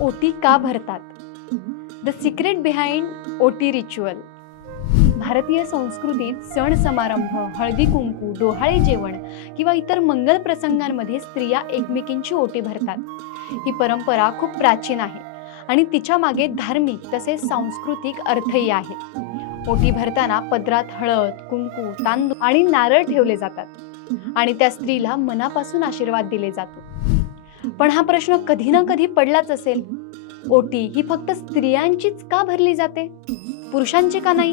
ओटी का भरतात? द सिक्रेट बिहाइंड ओटी रिच्युअल. भारतीय संस्कृतीत सण समारंभ, हळदी कुंकू, डोहाळे जेवण किंवा इतर मंगल प्रसंगांमध्ये स्त्रिया एकमेकींची ओटी भरतात. ही परंपरा खूप प्राचीन आहे आणि तिच्या मागे धार्मिक तसेच सांस्कृतिक अर्थही आहे. ओटी भरताना पदरात हळद, कुंकू, तांदूळ आणि नारळ ठेवले जातात आणि त्या स्त्रीला मनापासून आशीर्वाद दिले जातो. पण हा प्रश्न कधी ना कधी पडलाच असेल, ओटी ही फक्त स्त्रियांचीच का भरली जाते, पुरुषांची का नाही?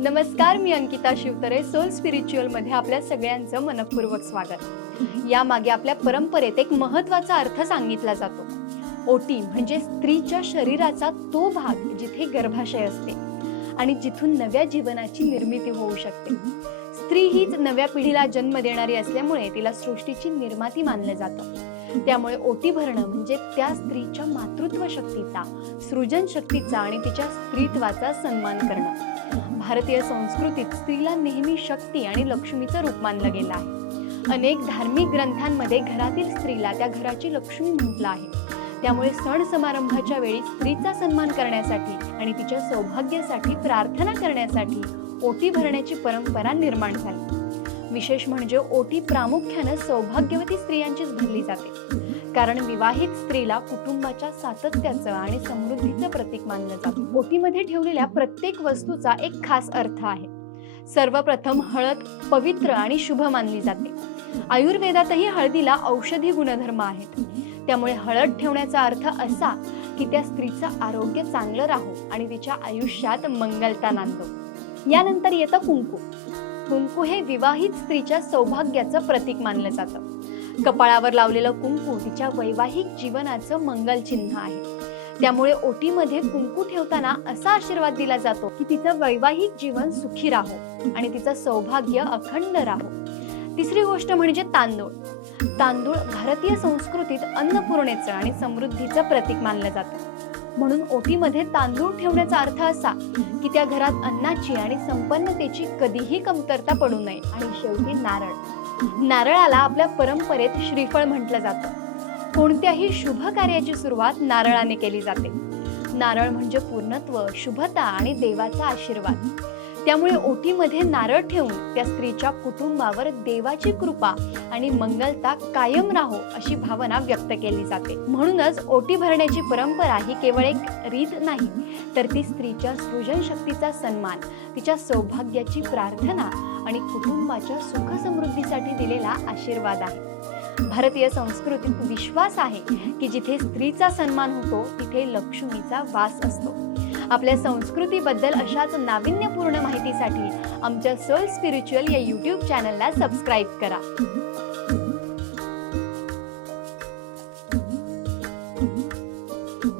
नमस्कार, मी अंकिता शिवतरे. सोल स्पिरिच्युअल मध्ये आपल्या सगळ्यांचं मनपूर्वक स्वागत. यामागे आपल्या परंपरेत एक महत्त्वाचा अर्थ सांगितला जातो. ओटी म्हणजे स्त्रीच्या शरीराचा तो भाग जिथे गर्भाशय असते आणि जिथून नव्या जीवनाची निर्मिती होऊ शकते. स्त्री हीच नव्या पिढीला जन्म देणारी असल्यामुळे तिला सृष्टीची निर्माती मानलं जातं. त्यामुळे ओटी भरणं म्हणजे त्या स्त्रीच्या मातृत्व शक्तीचा, सृजन शक्तीचा आणि तिच्या स्त्रीत्वाचा सन्मान करणं. भारतीय संस्कृतीत स्त्रीला नेहमी शक्ती आणि लक्ष्मीचं रूप मानलं गेलं आहे. अनेक धार्मिक ग्रंथांमध्ये घरातील स्त्रीला त्या घराची लक्ष्मी म्हटलं आहे. त्यामुळे सण समारंभाच्या वेळी स्त्रीचा सन्मान करण्यासाठी आणि तिच्या सौभाग्यासाठी प्रार्थना करण्यासाठी ओटी भरण्याची परंपरा निर्माण झाली. विशेष म्हणजे ओटी प्रामुख्याने सौभाग्यवती स्त्रियांचीच भरली जाते, कारण विवाहित स्त्रीला कुटुंबाच्या सातत्याचं आणि समृद्धीचं प्रतीक मानलं जातं. ओटीमध्ये ठेवलेल्या प्रत्येक वस्तूचा एक खास अर्थ आहे. सर्वप्रथम हळद पवित्र आणि शुभ मानली जाते. आयुर्वेदातही हळदीला औषधी गुणधर्म आहेत. त्यामुळे हळद ठेवण्याचा अर्थ असा की त्या स्त्रीचं आरोग्य चांगलं राहो आणि तिच्या आयुष्यात मंगलता नांदो. यानंतर येतं कुंकू. कुंकू हे विवाहित स्त्रीच्या सौभाग्याचं प्रतीक मानलं जातं. कपाळावर लावलेलं कुंकू तिच्या वैवाहिक जीवनाचं मंगल चिन्ह आहे. त्यामुळे ओटीमध्ये कुंकू ठेवताना असा आशीर्वाद दिला जातो की तिचं वैवाहिक जीवन सुखी राहो आणि तिचं सौभाग्य अखंड राहो. तिसरी गोष्ट म्हणजे तांदूळ. तांदूळ भारतीय संस्कृतीत अन्नपूर्णेचं आणि समृद्धीचं प्रतीक मानलं जातं. म्हणून ओटीमध्ये तांदूळ ठेवण्याचा अर्थ असा की त्या घरात अन्नाची आणि संपन्नतेची कधीही कमतरता पडू नये. आणि शेवटी नारळ. नारळाला आपल्या परंपरेत श्रीफळ म्हटलं जातं. कोणत्याही शुभ कार्याची सुरुवात नारळाने केली जाते. नारळ म्हणजे पूर्णत्व, शुभता आणि देवाचा आशीर्वाद. त्यामुळे ओटीमध्ये नारळ ठेवून त्या स्त्रीच्या कुटुंबावर देवाची कृपा आणि मंगलता कायम राहो अशी भावना व्यक्त केली जाते. म्हणूनच ओटी भरण्याची परंपरा ही केवळ एक रीत नाही, तर ती स्त्रीच्या सृजन शक्तीचा सन्मान, तिच्या सौभाग्याची प्रार्थना आणि कुटुंबाच्या सुख समृद्धीसाठी दिलेला आशीर्वाद आहे. भारतीय संस्कृतीत विश्वास आहे की जिथे स्त्रीचा सन्मान होतो तिथे लक्ष्मीचा वास असतो. आपल्या संस्कृतीबद्दल अशाच नाविन्यपूर्ण माहितीसाठी आमच्या सोल स्पिरिच्युअल या YouTube चॅनलला सबस्क्राईब करा.